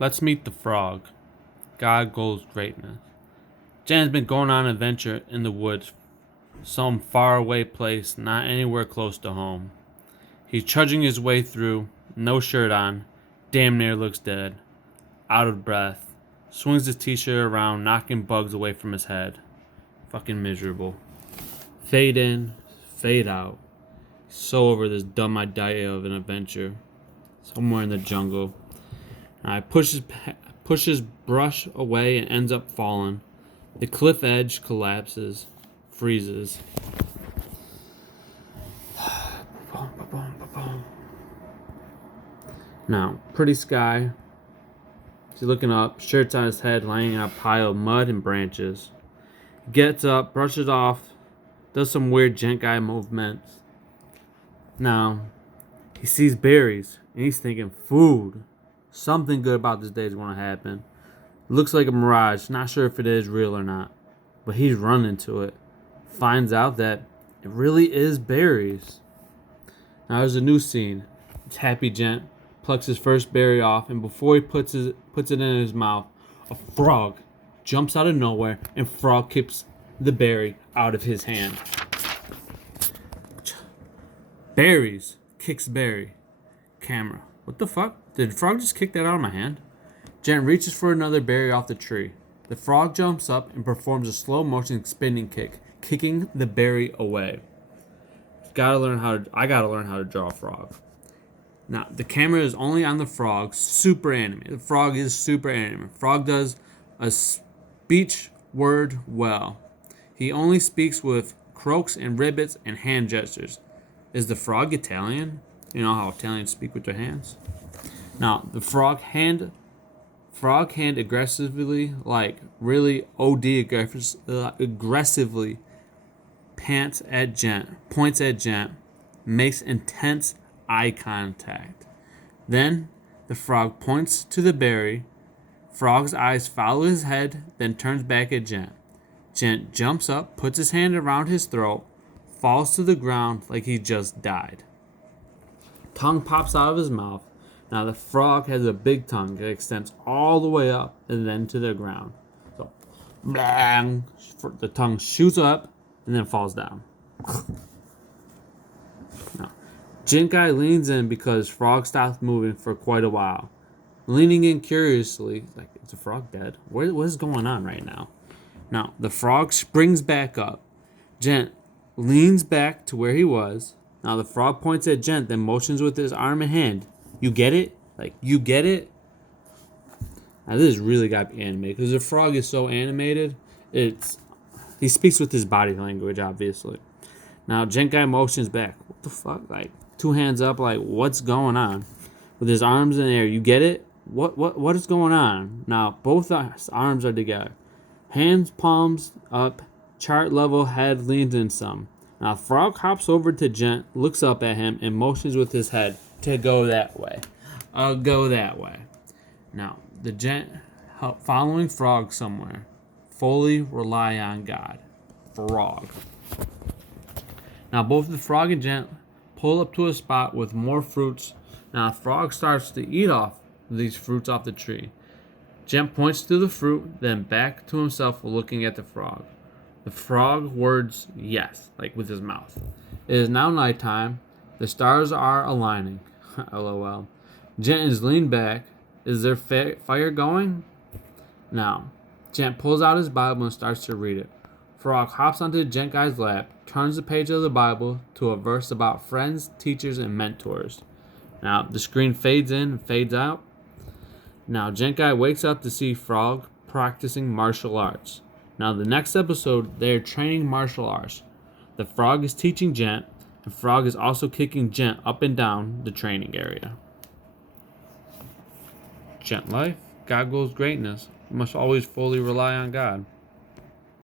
Let's meet the frog. God goes greatness. Jan's been going on an adventure in the woods, some faraway place, not anywhere close to home. He's trudging his way through, no shirt on, damn near looks dead, out of breath, swings his t-shirt around, knocking bugs away from his head. Fucking miserable. Fade in, fade out. So over this dumb idea of an adventure. Somewhere in the jungle. I pushes brush away and ends up falling. The cliff edge collapses, freezes. Now, pretty sky. He's looking up, shirts on his head, laying in a pile of mud and branches. Gets up, brushes off, does some weird gent guy movements. Now, he sees berries, and he's thinking, food. Something good about this day is going to happen. Looks like a mirage, not sure if it is real or not. But he's running to it. Finds out that it really is berries. Now there's a new scene. It's Happy Gent plucks his first berry off, and before he puts it in his mouth, a frog jumps out of nowhere, and frog kicks the berry out of his hand. Berries kicks berry. Camera. What the fuck? Did the frog just kick that out of my hand? Gent reaches for another berry off the tree. The frog jumps up and performs a slow motion spinning kick, kicking the berry away. I gotta learn how to draw a frog. Now, the camera is only on the frog, super animated. The frog is super animated. Frog does a speech word well. He only speaks with croaks and ribbits and hand gestures. Is the frog Italian? You know how Italians speak with their hands? Now, the frog hand aggressively, like really OD aggressively points at Gent, makes intense eye contact. Then the frog points to the berry. Frog's eyes follow his head, then turns back at Gent. Gent jumps up, puts his hand around his throat, falls to the ground like he just died. Tongue pops out of his mouth. Now the frog has a big tongue that extends all the way up and then to the ground. So, blang, the tongue shoots up and then falls down. Now, Gent guy leans in because frog stops moving for quite a while. Leaning in curiously, like, is the frog dead? What is going on right now? Now, the frog springs back up. Gent leans back to where he was. Now, the frog points at Gent, then motions with his arm and hand. You get it? Like, you get it? Now, this really got to be animated because the frog is so animated. He speaks with his body language, obviously. Now, Gent guy motions back. What the fuck? Like, two hands up, like, what's going on? With his arms in the air. You get it? What is going on? Now, both arms are together. Hands, palms up, chart level, head leans in some. Now, frog hops over to Gent, looks up at him, and motions with his head to go that way. Go that way. Now, the Gent following frog somewhere. Fully rely on God. Frog. Now, both the frog and Gent pull up to a spot with more fruits. Now, frog starts to eat off these fruits off the tree. Gent points to the fruit, then back to himself looking at the frog. The frog words yes, like with his mouth. It is now nighttime. The stars are aligning. LOL. Gent is leaned back. Is there fire going? Now, Gent pulls out his Bible and starts to read it. Frog hops onto the Gent guy's lap, turns the page of the Bible to a verse about friends, teachers, and mentors. Now, the screen fades in and fades out. Now, Gent guy wakes up to see Frog practicing martial arts. Now, the next episode, they're training martial arts. The frog is teaching Gent, and Frog is also kicking Gent up and down the training area. Gent life, God goes greatness. You must always fully rely on God.